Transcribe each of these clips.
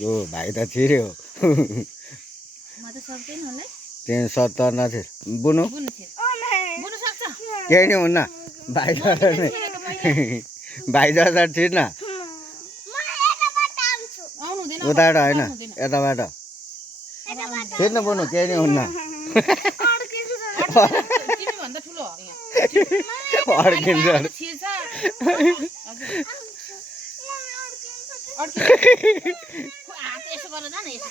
यो भाइ त छिर्यो म त सक्दैन होला त्यहाँ सत्तर नछिर बुनु बुनु सक्छ केही नि हुन्न भाइ भाइ जता छिर्न आउनु हुँदैन उताबाट होइन यताबाट छिर्न बुनु केही नि हुन्न तिमी भन्दा ठुलो हो यहाँ अड्किन्छ छिर्छ हात यसो गरेर जान यसो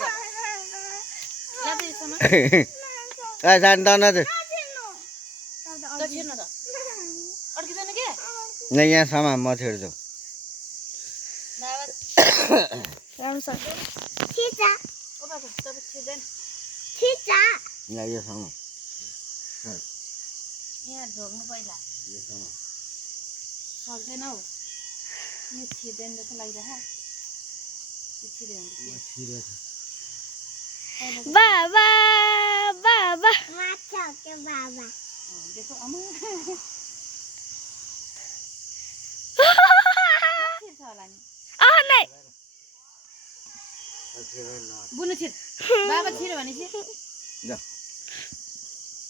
जान त नछिर छिर्न त अड्किँदैन के नै यहाँसम्म म छिर्छु यहाँ योसम्म यहाँ ढोग्नु पहिला सक्दैन हौ यो छिर्दैन जस्तो लागिरहेको बाबा बाबा माछा के बाबा देखो अम्मा छिर्छ होला नि नै बुनु छिर बाबा छिर्यो भने छिर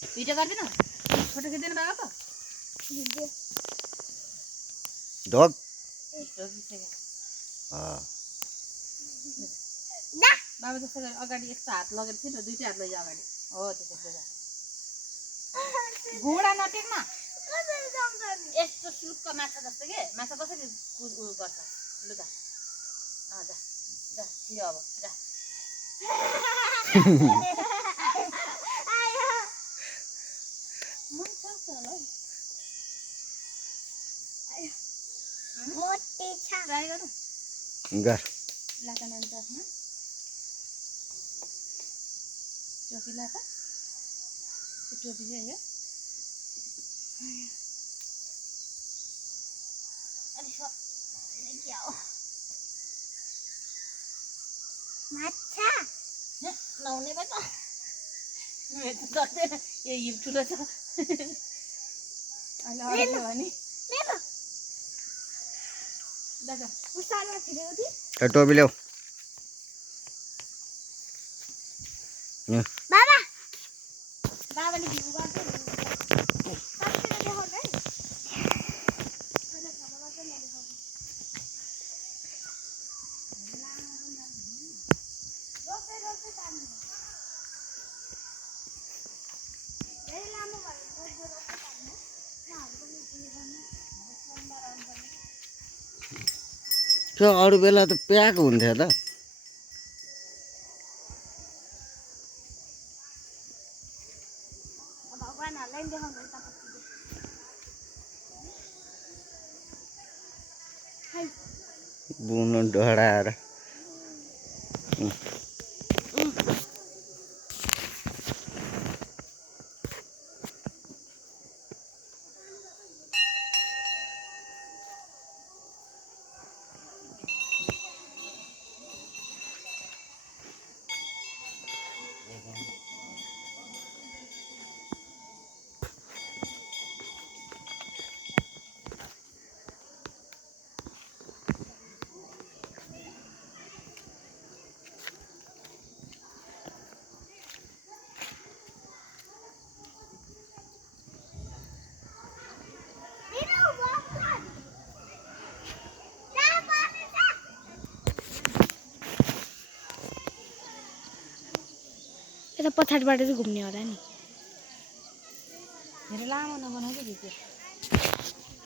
भिडियो गर्दैन फोटो खिच्दैन बाबाको ढोक बाबा जस्तो गरी अगाडि यस्तो हात लगेर थियो नि दुईटै हात लैजा अगाडि हो त्यसरी घुँडा नटेक्न यस्तो सुक्क माछा जस्तो के माछा कसरी उयो गर्छ लु त जा जा छिर्यो अब जा ट्राई गरौँ गर लाटा नान्छ आफ्नो टोपी लाटा टोपी चाहिँ यो माछा नहुने भयो त सक्दैन यो हिप ठुलो छ अहिले अड्क्यो भने टोपी ल्याऊ बाबा बाबाले भिउ गर्छ त्यो अरू बेला त प्याक हुन्थ्यो त बुनु डढाएर यता पछाडिबाट चाहिँ घुम्ने होला नि धेरै लामो नबनाएको भिडियो